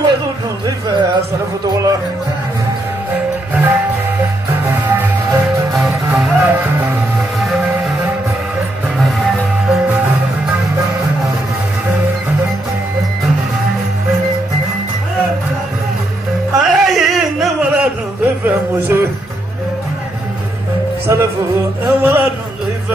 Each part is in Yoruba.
ودود ضيف صرفت والله أي نولد ضيف موسى صرفوا ولد ضيف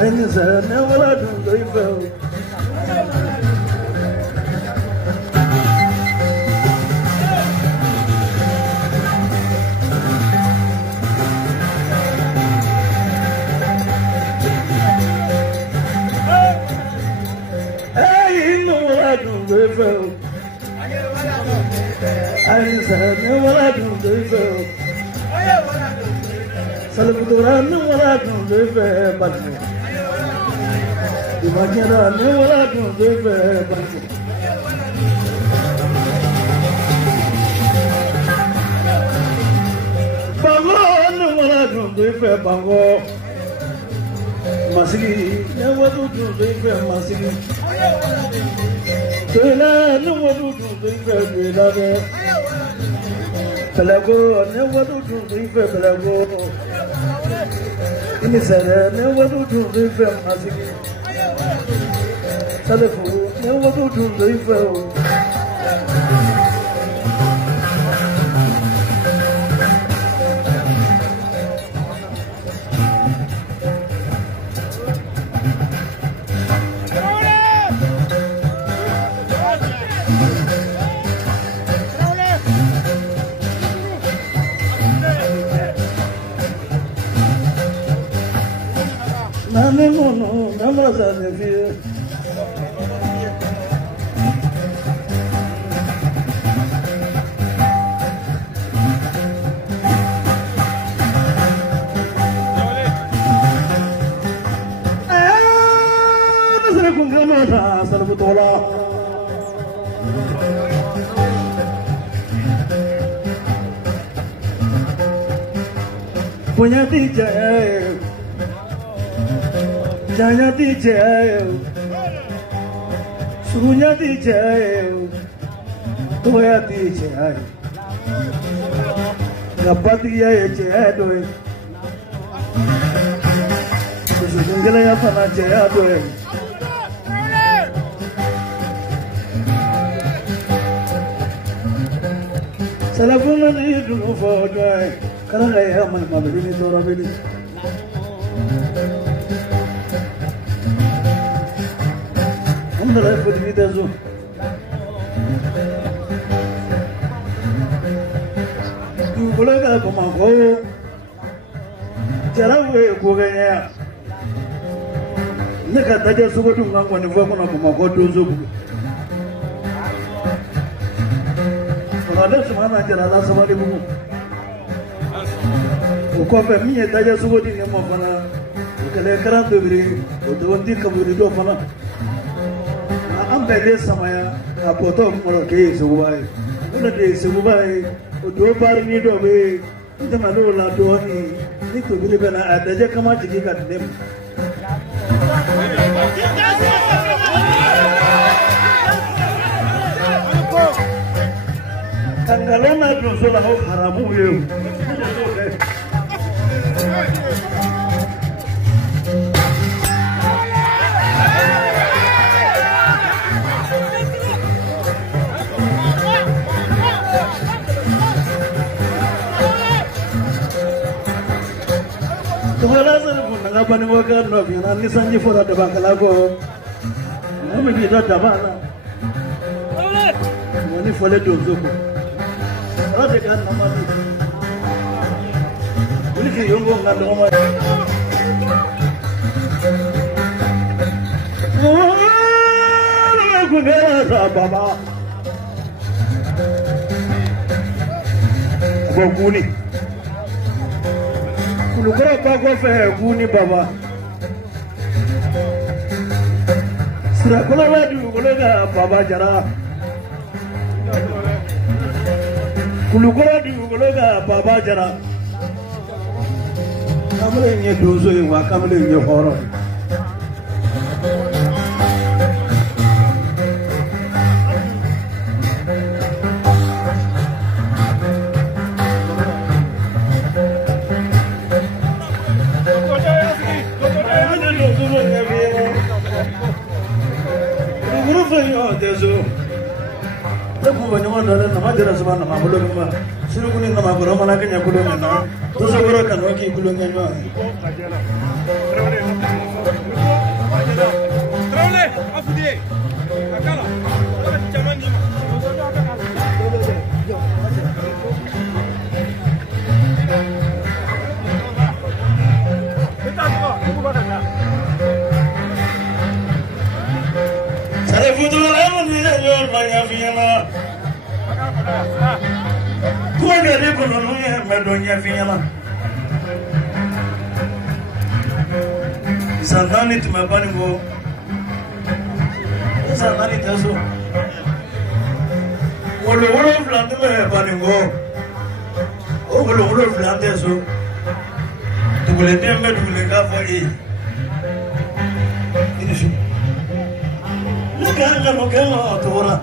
أين زان ولد ضيفه أين ولد ضيفه أين زان ولد ضيفه سلبدوران ولد ضيفه بلد Imaginando ela não deve bango não ela não deve bango masigi não ela não deve masigi ela não ela não deve ela pelago não ela não deve pelago ini sana não ela não deve masigi Telephone, never go to the phone. Nanemono, namraza nevie. Punya DJ, jaya DJ, sunya DJ, tuya DJ, kapati ya jaya doi, susunggela ya sana jaya doi. Salafuna ni dulu fojai, karena ya mana begini orang ini. Anda pun kita zo. Tu boleh kalau kau jarang kau gaya. Ni kata dia suka tu ngang kau ni kau kau tu zo. Ada semua aja ada semua di buku. Kau pemia saja suka di nama mana. Kalau kerana tu beri, tu nanti kamu itu mana. Ambil sama ya, apa tu orang kaya sebuah. Orang kaya sebuah, dua bar ni dua be. Kita malu lah dua ni. Ni tu beri bena ada je kamu jadi kat dem. Kalau nak jual lah haramu ye. Tuhalah pun nak apa ni wakar nak biar ni sanji fora depan kalago. Kami di dalam mana? Ni fole dozo. Rade kan namali. Uliki yongo ngaloma. Kugera baba. Boguni. Kulukura bago fe guni baba. Sira kula wadu kulega baba jara. Kulukura di kulega baba jara. Kamle nye dozo wa kamle nye horo. Namajara sabana mabulo mama suru kuni nama boro mana kenya bulo mana dosa boro kan waki bulo ngeno Traule afudie akala jamani Sare futuro lemon ni yor manya fiama Kuwa gari kono nuye medonya fiama Sandani tumabani ngo Sandani taso Wolo flande me bani ngo Wolo flande so Tubule tembe tubule ngafo Ini shu Nukanga tora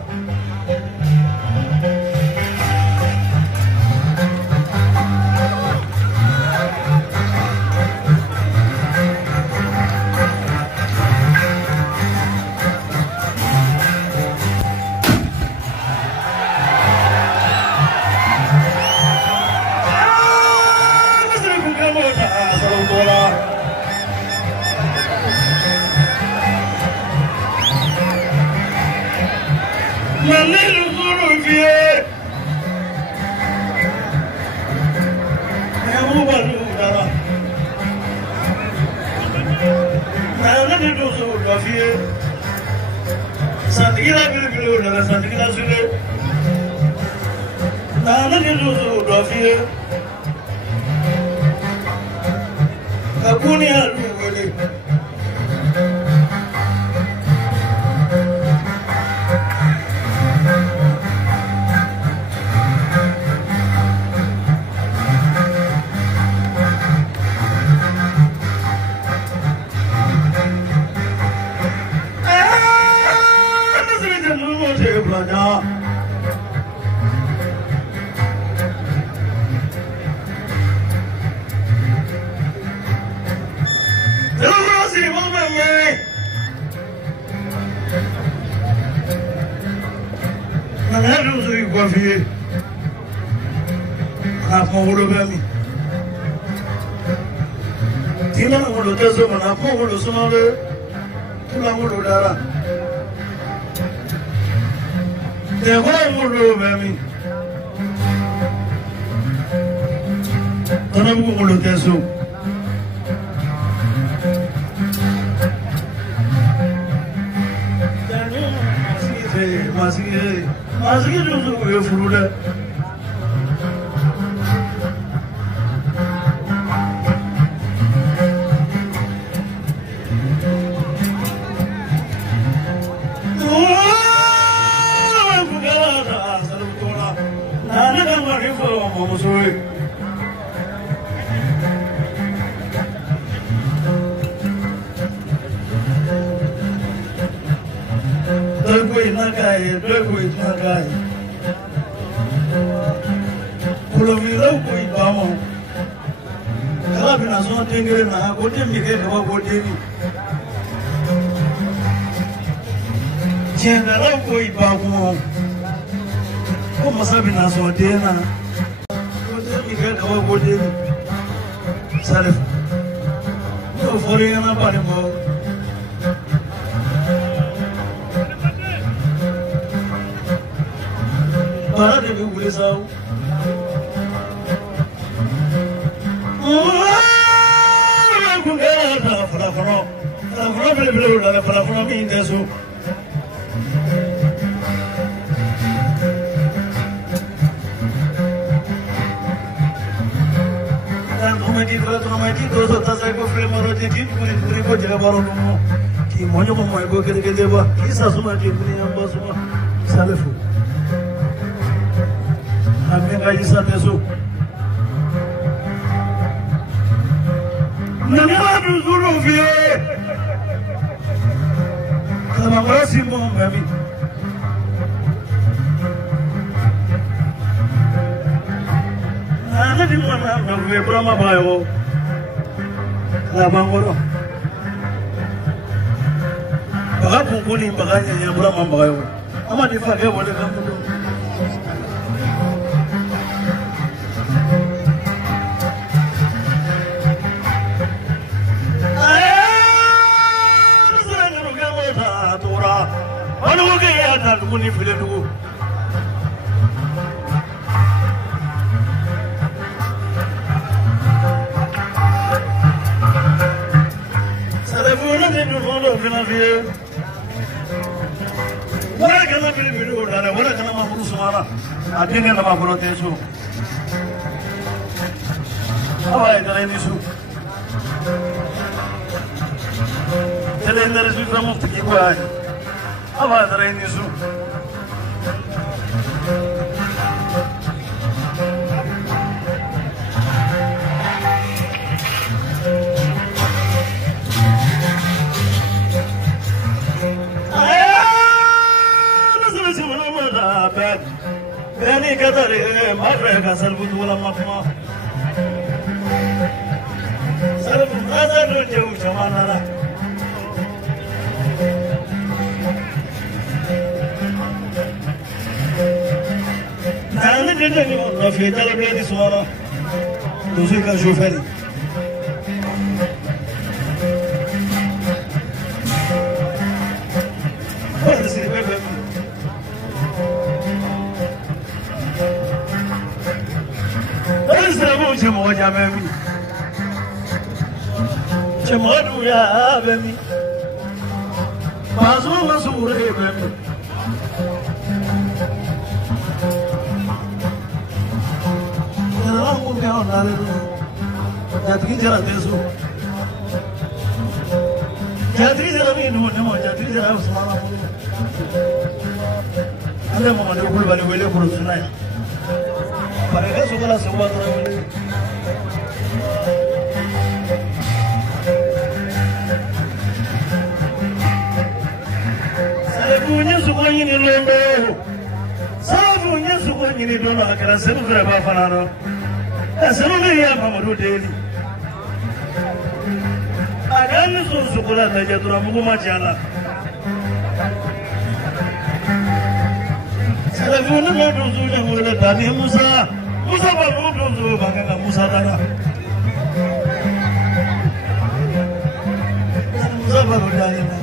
Santikila sule, nana kilusu dofie, kabuni aluwele. Tila ngulo teso mana ngulo sumale, tila ngulo dara. Tewa ngulo bami, tanam ngulo teso. Masih dulu gue furula. Para de me bele la fala fala mi ndeso Mati kalau mati terus atas saya kau film orang jadi puri kau jaga baru dulu. Ki monyo kau mau kau kira bah. Kisah semua jadi puri apa semua salefu. Kami kaji sate su. Nama dulu via. Kalau masih mau kami. Ana di mana nak berapa bayo, labang orang, bagai pungkuli bagainya yang berapa bayo, ama dipakai boleh kamu tu. Sekarang kalau kamu dah tora, mana mungkin ada muni film tu. Wala kana video dala wala kana mahuru sumara adine na mahuru tesu awai dala nisu tele ndare su tamu tiki kwa awai dala nisu Beni kadar marre kasal butuh lama semua. Salbu kasar jauh cuma nara. Nana jadi ni nafita lagi di suara. Tujuh kan shoferi. Apa sih bebe? Cuma jamemi, cuma duya bemi, masuk bemi. Orang punya orang lalu, jadi jalan desu, jadi jalan ini mau jadi jalan semalam. Ada mau ada ukul balik balik kurus sunai. Mereka suka semua orang. Punya suka ini londo, saya punya suka ini londo. Akhirnya saya berapa fanano, saya melihat Muhammadu Deli. Akan suka lah saja turun buku majalah. Saya punya Muhammadu sudah mulai tadi Musa baru Musa bagaimana Musa tadi. Musa baru tadi.